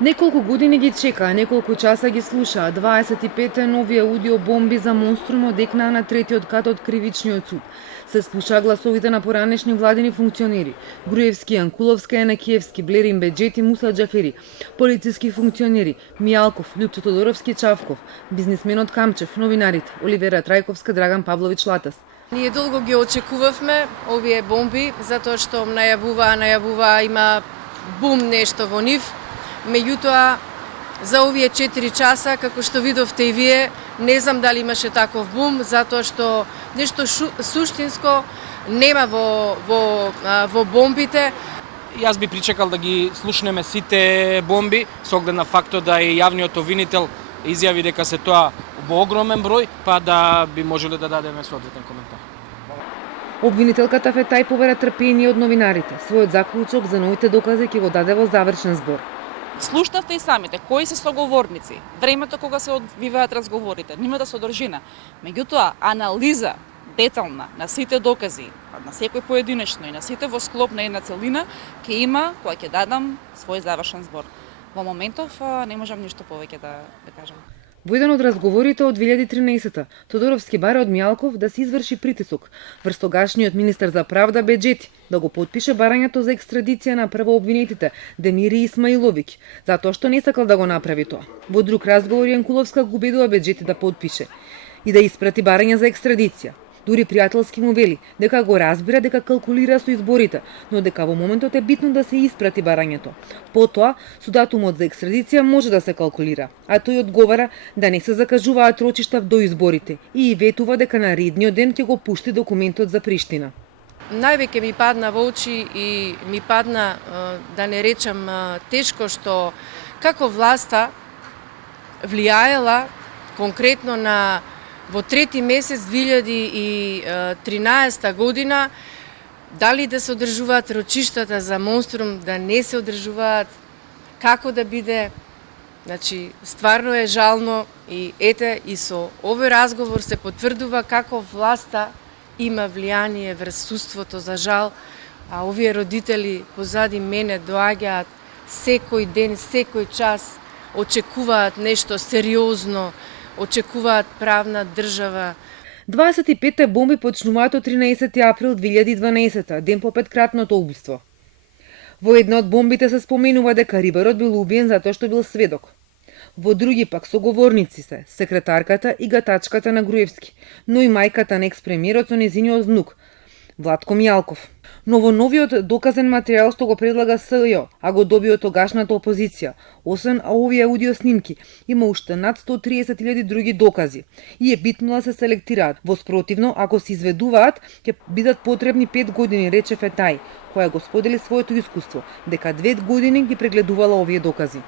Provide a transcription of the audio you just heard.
Неколку години ги чекаа, неколку часа ги слушаа. 25 нови аудиобомби за монструмот декнаа на третиот кат од кривичниот суд. Се слушаа гласовите на поранешни владини функционери. Груевски, Јанкуловска, Јанакиевски, Блерин Беџети, Муса Џафери, полициски функционери, Мијалков, Лјупчо Тодоровски, Чавков, бизнисменот Камчев, новинарите, Оливера Трајковска, Драган Павловиќ Латас. Ние долго ги очекувавме овие бомби, затоа што најавува, има бум нешто во нив. Меѓутоа, за овие 4 часа, како што видовте и вие, не знам дали имаше таков бум, затоа што нешто суштинско нема во бомбите. Јас би причекал да ги слушнеме сите бомби, со оглед на фактот да и јавниот обвинител изјави дека се тоа во огромен број, па да би можеле да дадеме соодветен коментар. Обвинителката Фетај побара трпение од новинарите. Својот заклучок за новите докази ќе го даде во завршен збор. Слушнавте и самите, кои се соговорници, времето кога се одвиваат разговорите, нивната содржина. Меѓутоа, анализа детална на сите докази, на секој поединечно и на сите во склоп на една целина, ќе има кога ќе дадам свој завршен збор. Во моментов не можам ништо повеќе да кажам. Во еден од разговорите од 2013-та, Тодоровски бара од Мијалков да се изврши притисок врз тогашниот министер за правда Беџети да го потпише барањето за екстрадиција на првообвинетите Демири Исмаиловиќ, затоа што не сакал да го направи тоа. Во друг разговор Јанкуловска го убедува Беџети да потпише и да испрати барање за екстрадиција. Дури пријателски му вели дека го разбира дека калкулира со изборите, но дека во моментот е битно да се испрати барањето. Потоа, со датумот за екстрадиција може да се калкулира, а тој одговара да не се закажуваат рочишта до изборите и ветува дека на редниот ден ќе го пушти документот за Приштина. Највеќе ми падна во очи и ми падна, да не речам тешко, што како власта влијаела конкретно на во трети месец 2013 година, дали да се одржуваат рочиштата за монструм, да не се одржуваат, како да биде. Значи, стварно е жално и ете и со овој разговор се потврдува како власта има влијание врз судството, за жал, а овие родители позади мене доаѓаат секој ден, секој час, очекуваат нешто сериозно, очекуваат правна држава. 25 бомби почнуваат од 13 април 2012, ден по петкратното убиство. Во една од бомбите се споменува дека рибарот бил убиен затоа што бил сведок. Во други пак соговорници се секретарката и гатачката на Груевски, но и мајката на експремиерот со незиниот внук, Владко Мијалков. Но во новиот доказен материјал што го предлага СЈО, а го доби од тогашната опозиција, освен овие аудио снимки, има уште над 130.000 други докази и е битно да се селектираат. Во спротивно, ако се изведуваат, ќе бидат потребни 5 години, рече Фетај, која го сподели своето искуство, дека 2 години ги прегледувала овие докази.